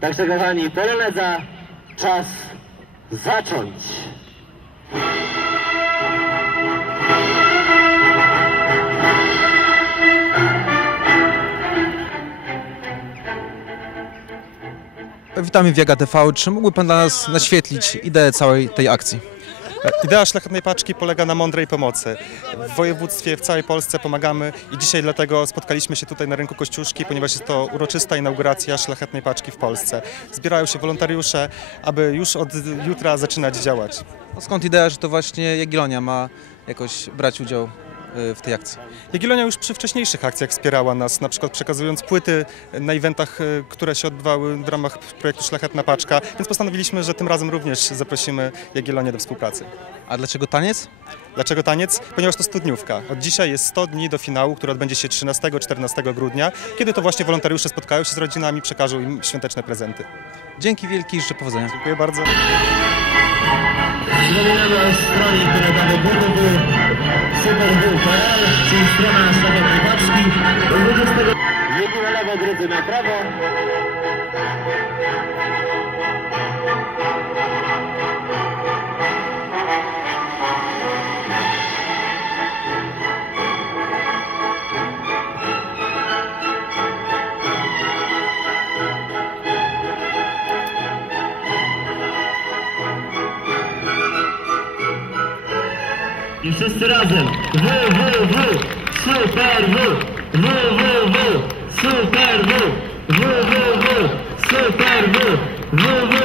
Także kochani, poloneza, czas zacząć. Witamy w Jaga TV. Czy mógłby Pan dla nas naświetlić ideę całej tej akcji? Idea Szlachetnej Paczki polega na mądrej pomocy. W województwie, w całej Polsce pomagamy i dzisiaj dlatego spotkaliśmy się tutaj na rynku Kościuszki, ponieważ jest to uroczysta inauguracja Szlachetnej Paczki w Polsce. Zbierają się wolontariusze, aby już od jutra zaczynać działać. Skąd idea, że to właśnie Jagiellonia ma jakoś brać udział w tej akcji? Jagiellonia już przy wcześniejszych akcjach wspierała nas, na przykład przekazując płyty na eventach, y, które się odbywały w ramach projektu Szlachetna Paczka, więc postanowiliśmy, że tym razem również zaprosimy Jagiellonię do współpracy. A dlaczego taniec? Dlaczego taniec? Ponieważ to studniówka. Od dzisiaj jest 100 dni do finału, który odbędzie się 13-14 grudnia, kiedy to właśnie wolontariusze spotkają się z rodzinami, przekażą im świąteczne prezenty. Dzięki wielkie i życzę powodzenia. Dziękuję bardzo. Przypominamy o stronie internetowej www.superw.pl, czyli strona. Do 20... Jedni na lewo, drudzy na prawo. I wszyscy razem. www. Super W. www. Super W. www. Super W.